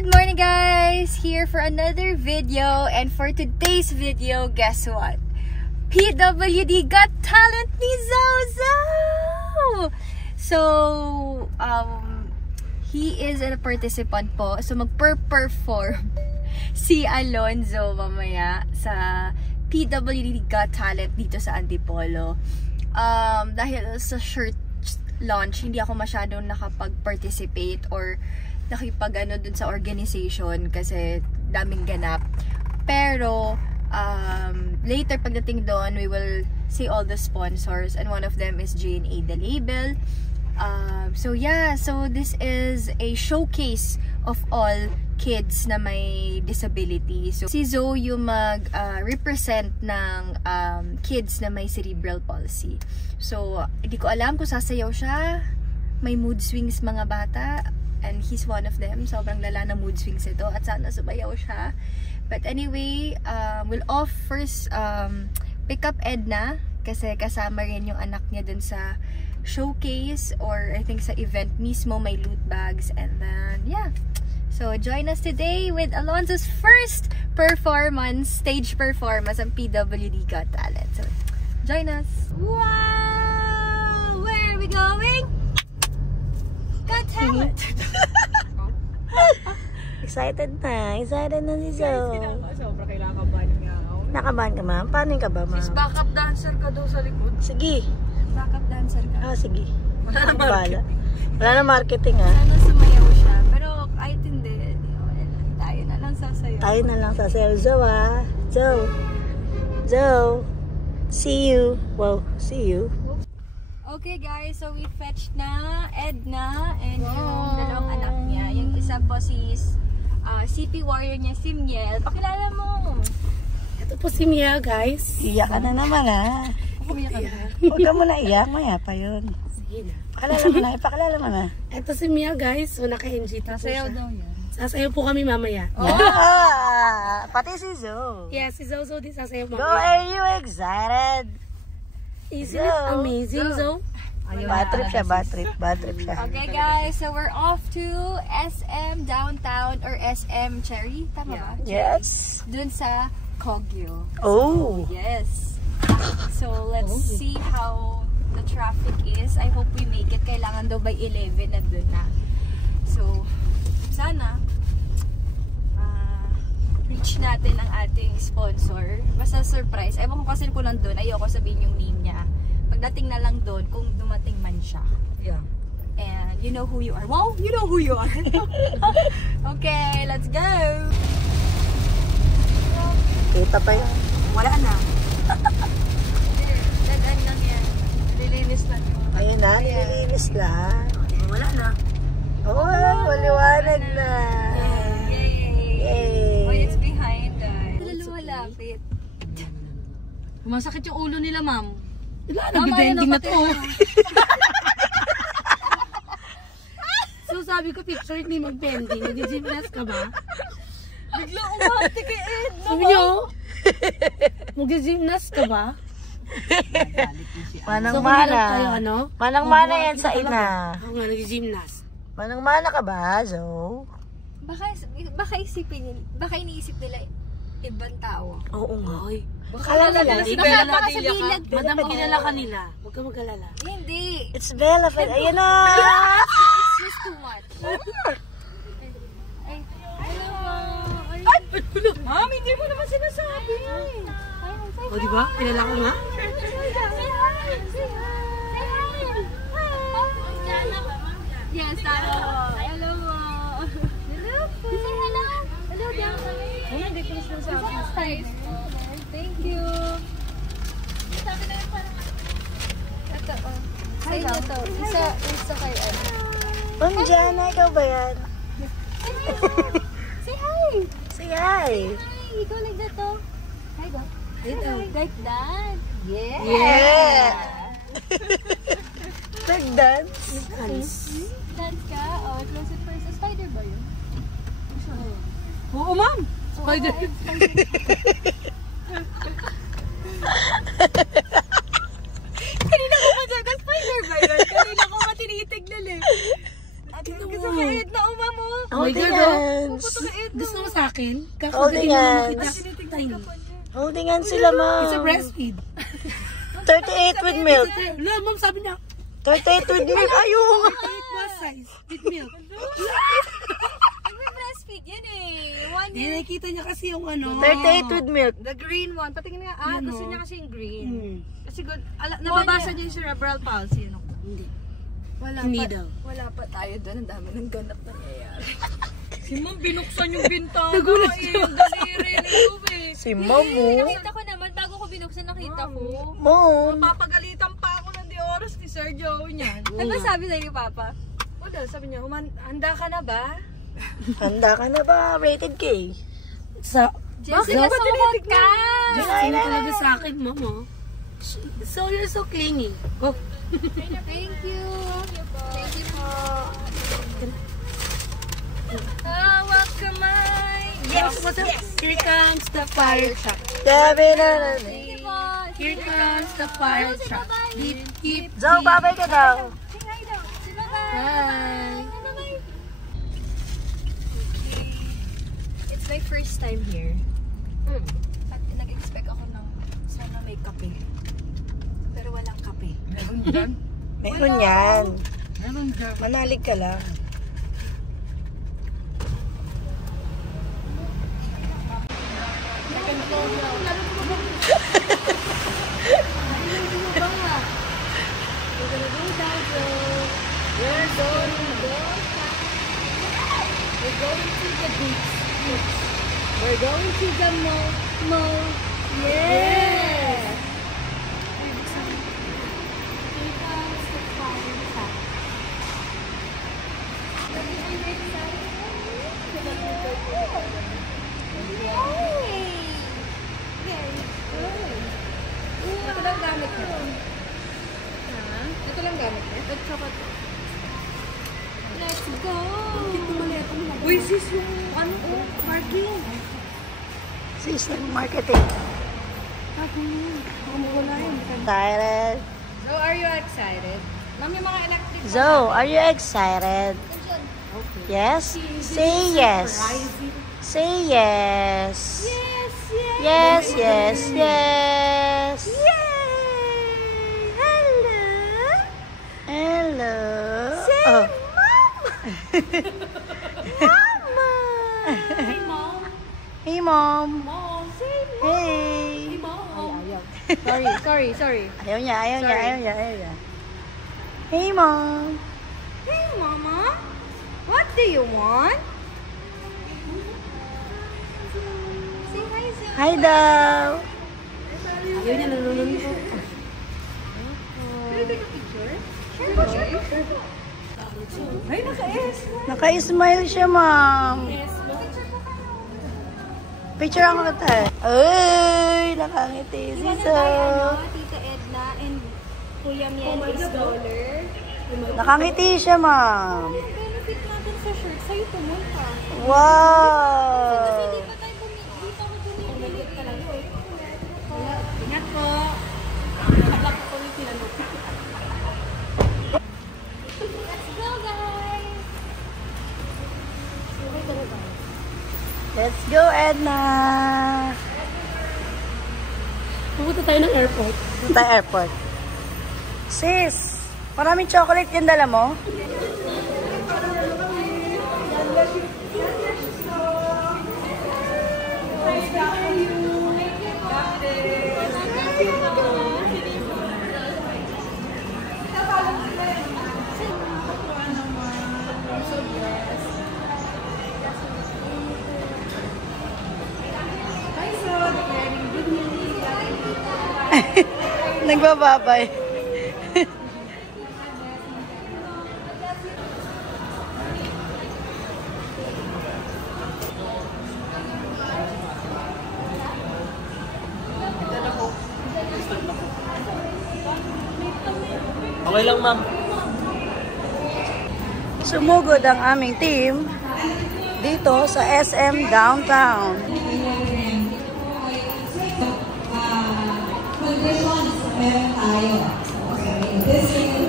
Good morning guys! Here for another video, and for today's video, guess what? PWD got talent ni Zozo! So, he is a participant po. So, mag-perform si Alonzo mamaya sa PWD got talent dito sa Antipolo. Dahil sa shirt launch, hindi ako masyadong nakapag-participate or nakipag-ano dun sa organization kasi daming ganap. Pero, later pagdating doon, we will see all the sponsors and one of them is J&A The Label. So yeah, so this is a showcase of all kids na may disability. So si Zoe yung mag-represent ng kids na may cerebral palsy. So hindi ko alam kung sasayaw siya. May mood swings mga bata and he's one of them. Sobrang lala na mood swings ito at sana sumayaw siya. But anyway, we'll off first pick up Edna kasi kasama rin yung anak niya dun sa showcase or I think sa event mismo, may loot bags, and then yeah. So join us today with Alonzo's first performance, stage performance on PWD Got Talent. So join us. Wow! Where are we going? Got Talent. Excited na si Zoe. Sobra kailangan kabahan niya ako. Nakabahan ka, ma'am? Paano yung kaba, ma'am? Sis, backup dancer ka doon sa likod. Sige. Backup dancer ka. Sige. Wala na marketing. Wala na marketing, ha? Sana sumayaw siya. Pero kahit hindi, tayo na lang sasayaw. Tayo na lang sasayaw. Zoe, ha? Zoe. See you. Wow, see you. Okay guys, so we fetched na Edna and yung dalawang anak niya. Yung isa po si CP warrior niya, si Miel. Pakilala mo. Ito po si Mia, guys. Iyak ka na naman, ha? Umiyak ka na. Huwag ka muna iyak. Maya pa yun. Sige na. Pakilala mo na. Ito si Mia, guys. So, naka-NGT po siya. Sasayaw daw yan. Sasayaw po kami mamaya. Pati si Zoe. Yes, si Zozo din sasayaw Go, mamaya. are you excited? Isn't it amazing, Zo? Bad trip siya. Okay guys, so we're off to SM Downtown or SM Cherry. Tama ba? Yes. Dun sa Kogyo. Oh. Yes. So let's see how the traffic is. I hope we make it. Kailangan daw by 11 nandun na. So, sana reach natin ang ating sponsor. Basta surprise. Ewan ko kasi kung nandun. Ayoko sabihin yung name niya. Pagdating na lang doon, kung dumating man siya. Yeah. And you know who you are. Wow, you know who you are. Okay, let's go. Kita pa yun. Wala na. Dadan lang yan. Lilinis lang. Ayun na, nililinis lang. Wala na. Oh, maliwanag na. Yay! Oh, it's behind us. Lumalapit. Masakit yung ulo nila, ma'am. Wala, nag-bending na to. So, sabi ko, picture hindi mag-bending. Nag-gymnast ka ba? Bigla umati kay Ed. Sabi niyo, mag-gymnast ka ba? Manang-mana. Manang-mana yan sa ina. Ako nga, nag-gymnast. Manang-mana ka ba, Zoe? Baka iniisip nila ibang tao. Oo nga, oy. Akala nila. Baka sa bilag. Madam, kilala ka nila. Huwag ka mag-alala. Hindi. It's Bella. Ayun na. It's just too much. Ay, Ma'am, hindi mo naman sinasabi. O, diba? Kilala ko nga. Yes, hello. Hello mo. Hello po. Say hello. Hello, Bianca. Ay, hindi ko sinasabi. Thank you. Sabi na yung parang ito, sa inyo to. Isa kay ano. Diana, ikaw ba yan? Say hi. Say hi. Hi, go like that to. Hi, go. Like that. Yeah. Nag-dance. Dance ka. Oh, close it first. Spider ba yun? Oo, ma'am. Spider. Kanina ko pa spider ba yun? Kanina ko pa tinitignan eh. Tingnan mo sa head na umamo. Holding God, hands. Gusto mo sa akin? Holding hands. Tiny. Holding hands sila, It's a ma'am. breastfeed. 38 with milk. No, mom, sabi niya, 38 with milk. Ayun. 38 bus size with milk. Breastfeed yan eh. One Hindi, nakikita niya kasi yung ano. 38 with milk. The green one. Patingin nga. Gusto niya kasi yung green. Kasi good. Nababasa niya yung cerebral palsy. No? Hindi. Wala Hindi pa, daw. wala pa tayo doon. Ang dami ng ganap na nangyayari. Si Ma'am binuksan yung bintana. Nagulat Yung daliri ni Ruby. Si Mamu. Nakita ko naman, bago ko binuksan, nakita ko. Mom. Papagalitan pa ako ng oras ni Sir Joe niyan. Ano ba sabi sa'yo ni Papa? Wala, sabi niya, handa ka na ba? Handa ka na ba? Rated K. Sa, Jessica, sumukot ka! Sino talaga sa akin, mom, oh. So, you're so clingy. Oh. Thank you. Thank you po. Hawak kamay. Yes, what's up? Here comes the fire truck. Sabi na na. Thank you po. Here comes the fire truck. Hip, hip, So, babay ka daw. Say hi daw. Say bye-bye. Bye. Bye-bye. It's my first time here. At nag-expect ako ng sana may kape. Pero walang kape. Meron yan. Manalig ka lang. We're going to the mall. Yes! Ito lang gamit niya. Ito lang gamit niya. At saka ito. Let's go! Uy, sis, yung parking. Sis, marketing. Excited. So, are you excited? Ma'am, yung mga electric So, are you excited? Yes? Say yes. Say yes. Yes, Yes, yes, yes. Yay! Hello! Hello. Say Oh. Mama! Hey, mom. Hey, Mom. Mom. Say Hey. Mom. Sorry. Ayaw niya. Hey, Mom. Hey, Mama! What do you want? Say hi, Zoe. Hi daw. Ayaw niya nanonood ko. Ay, naka-S. Naka-smile siya, Mom. Picture ako kita. Ay, nakangiti si So. Tita Edna and Kuya Miel is dollar. Nakangiti siya, Ma'am. Benefit natin sa shirt. Sa'yo pumunta. Wow. Hindi pa tayo dito ako bumili talaga. Ingat po. Let's go, guys! Let's go, Edna. Pupunta tayo ng airport. Punta airport. Sis, maraming chocolate yung dala mo? Nagbababay. Okay lang, ma'am. Sumugod ang aming team dito sa SM Downtown. Meron tayo. Okay, this is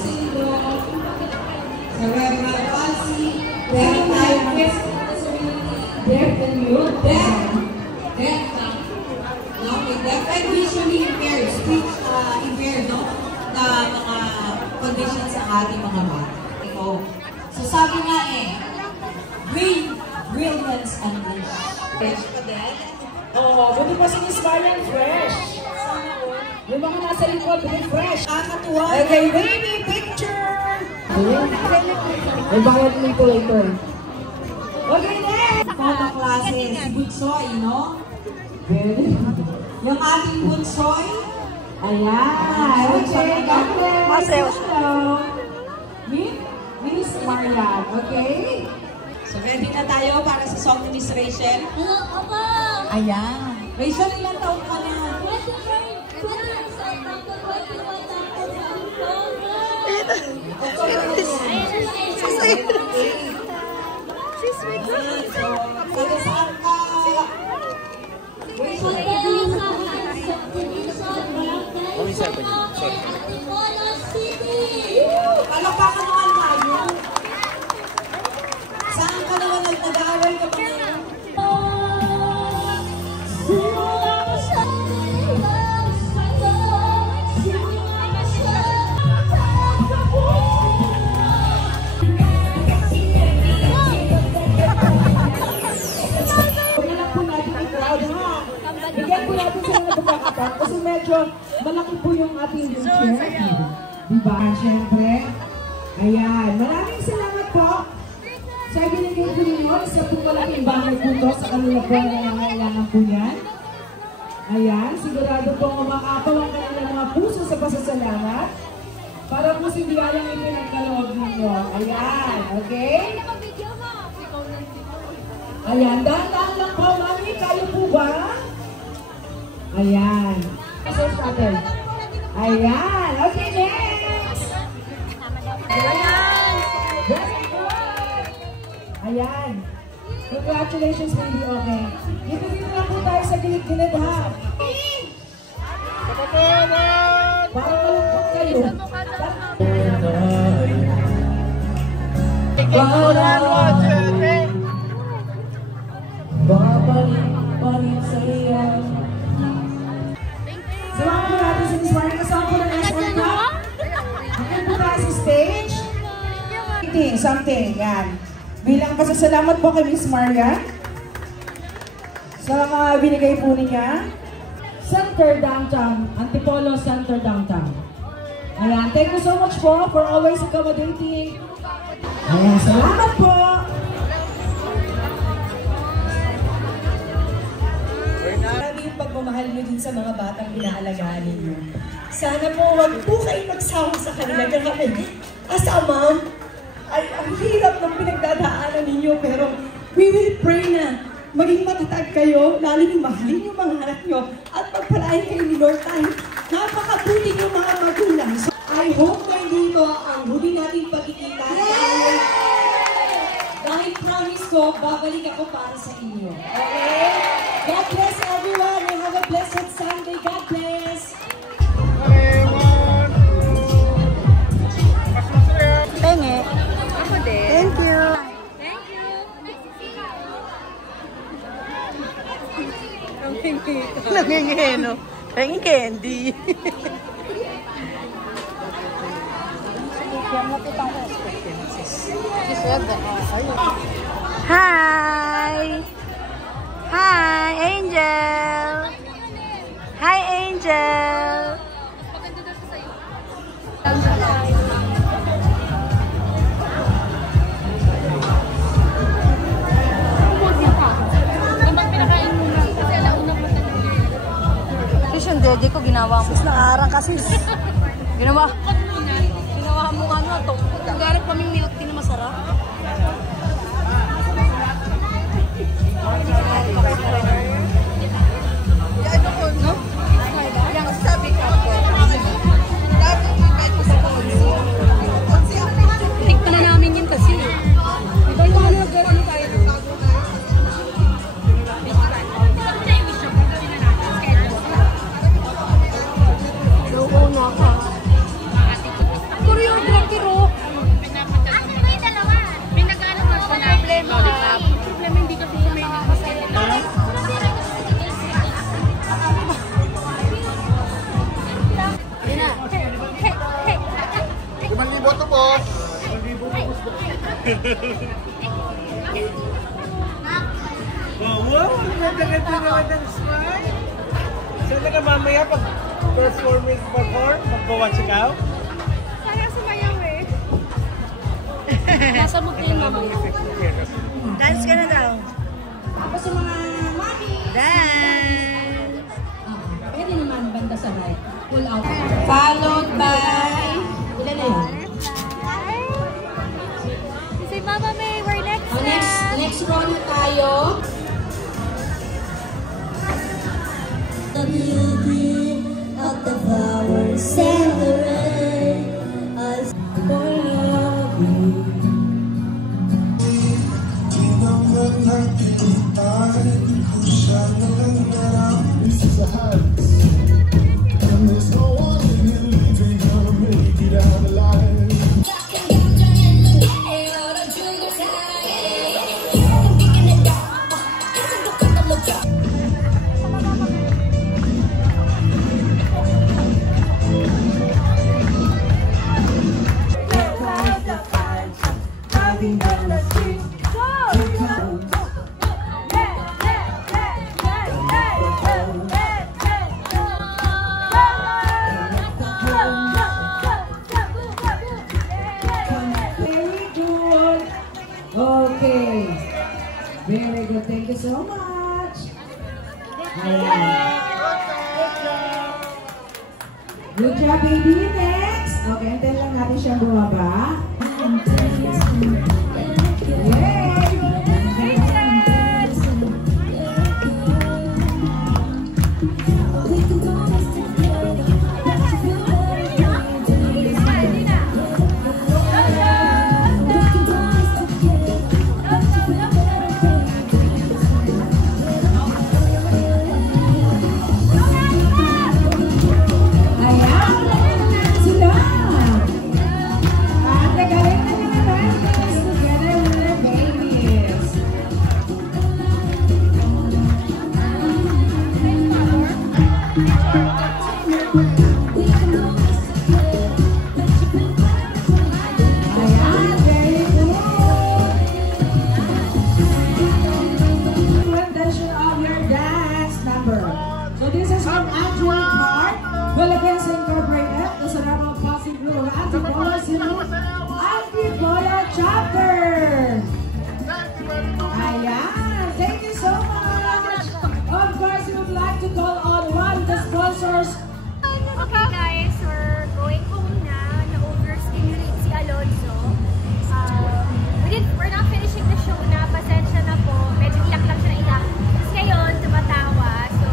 syndrome, cerebral palsy, meron tayo deaf and mute. Deaf. Okay, deaf and visually impaired, speech impaired, no? Na mga conditions sa ating mga bata. So sabi nga brilliance unleashed. Fresh pa din. Oo, buti pa si Miss Marian fresh. Yung mga nasa likod, fresh. Nakakatuwa. Okay, baby, picture! May bayad nito later. Okay, next! Photo classes, si Bunsoy, no? Yung ating Bunsoy. Ayan. Okay, Masayaw hello. Miss Marian, okay? So ready na tayo para sa song ni Miss Rachel? Ayan. Rachel, ilang taon ka na? Taga saan ka? Palakpakan naman tayo. Saan ka naman nag-aaral ka pa na? Bigyan po natin sila ng pagkakataon kasi medyo malaki po yung ating wheelchair. Diba? Siyempre. Ayan. Maraming salamat po sa binigay po ninyo. Isa po malaking banner po to sa kanila po na nangangailangan po yan. Ayan. Sigurado po umakapaw ang kanilang mga puso sa pasasalamat para po si biyayang ipinagkaloob ninyo. Ayan. Okay? Ayan. Dahan-dahan lang po, mami. Kayo po ba? Ayan. Pasok natin. Ayan. Okay, next. Ayan. Very good. Ayan. Congratulations, baby. Okay. Dito lang po tayo sa gilid-gilid, ha? Para malungkot kayo. Babalik sa iyo. Samahan po natin si Miss Marian. Kasama po ng SM na. Akin po tayo sa stage. Something. Yan. Bilang pasasalamat po kay Miss Marian sa mga binigay po niya. Center Downtown. Antipolo Center Downtown. Ayan. Thank you so much po for always accommodating. Ayan. Salamat po. Marami yung pagmamahal nyo din sa mga batang inaalagaan ninyo. Sana po wag po kayo magsawa sa kanila. Kami, as a mom, ay ang hirap ng pinagdadaanan ninyo. Pero we will pray na maging matatag kayo, lalo yung mahalin yung mga anak nyo at pagpalain kayo ni Lord tayo. Napakabuti yung mga magulang. So, I hope na dito ang huli natin pagkikita. Dahil promise ko, babalik ako para sa inyo. Okay? God bless everyone. You have a blessed Sunday. God bless. Penge. Ako din. Thank you. Nangingeno. Penge candy. Hi! Hi, Angel! Hi, Angel! Sus, yung dede ko ginawa mo. Sus, nakaarang kasi. Ginawa mo ano ito. Garap kaming milk tea na masarap. Ano ko, no? Yung sabi ko po. Dapat mag-guide ko sa konsi. Tikpa na namin yun kasi. Iba yung ano nagkaroon tayo ng bago na. Nauuna ka. Choreographer o. naman ng smile. Saan na ka mamaya pag performance mag-watch ikaw? Sana sumayaw eh. Nasa mood na yung mama. Dance ka na daw. Tapos yung mga mami. Dance! Pwede naman banda sa right. Pull out. Followed by... Ilan na yun? Si Mama May, we're next na. Next row na tayo. The beauty of the flowers and the rain. Us for loving. This is a house, and there's no one living gonna make it out alive. Okay. Very good. Thank you so much. Good job, baby. Next. Okay, antayin lang natin siyang bumaba. Yay! Antipolo chapter! Ayan! Thank you so much! Of course, we would like to call on one of the sponsors. Okay guys, we're going home na. Na-overstimulate si Alonzo. We're not finishing the show na. Pasensya na po. Medyo iyak lang siya na iyak. Tapos ngayon, tumatawa. So,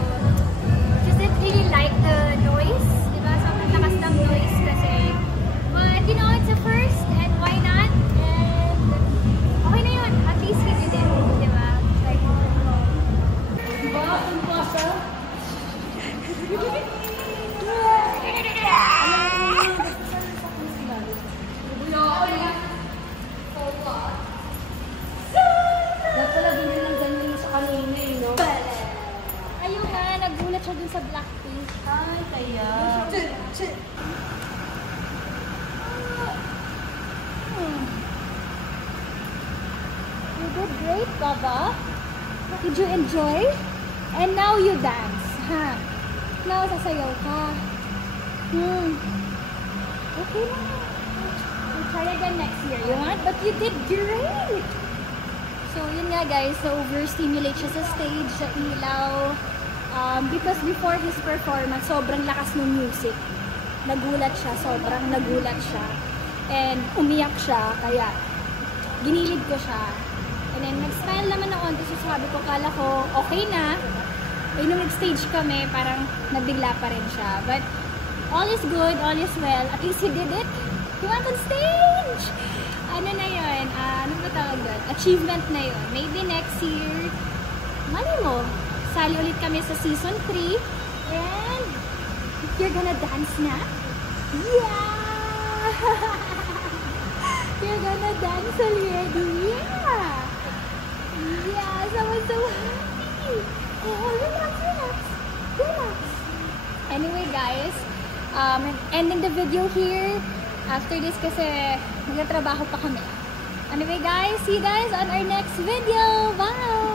just didn't really like the noise. Diba? Sobrang lakas ng noise kasi. But, you know, it's a first and why not? And, okay na yun. At least we did it. Diba? Like, diba? Ang pasa? Ayun nga, nagulat siya dun sa Blackpink. Ay, kaya. You did great, Baba. Did you enjoy? And now you dance, ha? Now, sasayaw ka. Okay na. We'll try again next year. You want? But you did great! So, yun nga guys. So, overstimulate siya sa stage, sa ilaw. Because before his performance, sobrang lakas ng music. Nagulat siya. Sobrang nagulat siya. And umiyak siya. Kaya, ginilid ko siya. And then, nag-smile naman ako. Kasi sabi ko, kala ko, okay na. Eh, nung nag-stage kami, parang nabigla pa rin siya. But, all is good, all is well. At least he did it. He went on stage! Ano na yun? Ano ba tawag doon? Achievement na yun. Maybe next year, mali mo, sali ulit kami sa season 3. And, you're gonna dance na? Yeah! You're gonna dance already? Yeah! Yeah! So I'm so happy! Oh, relax, relax! Relax! Anyway, guys, ending the video here. After this kasi nagtatrabaho pa kami. Anyway guys, see you guys on our next video. Bye!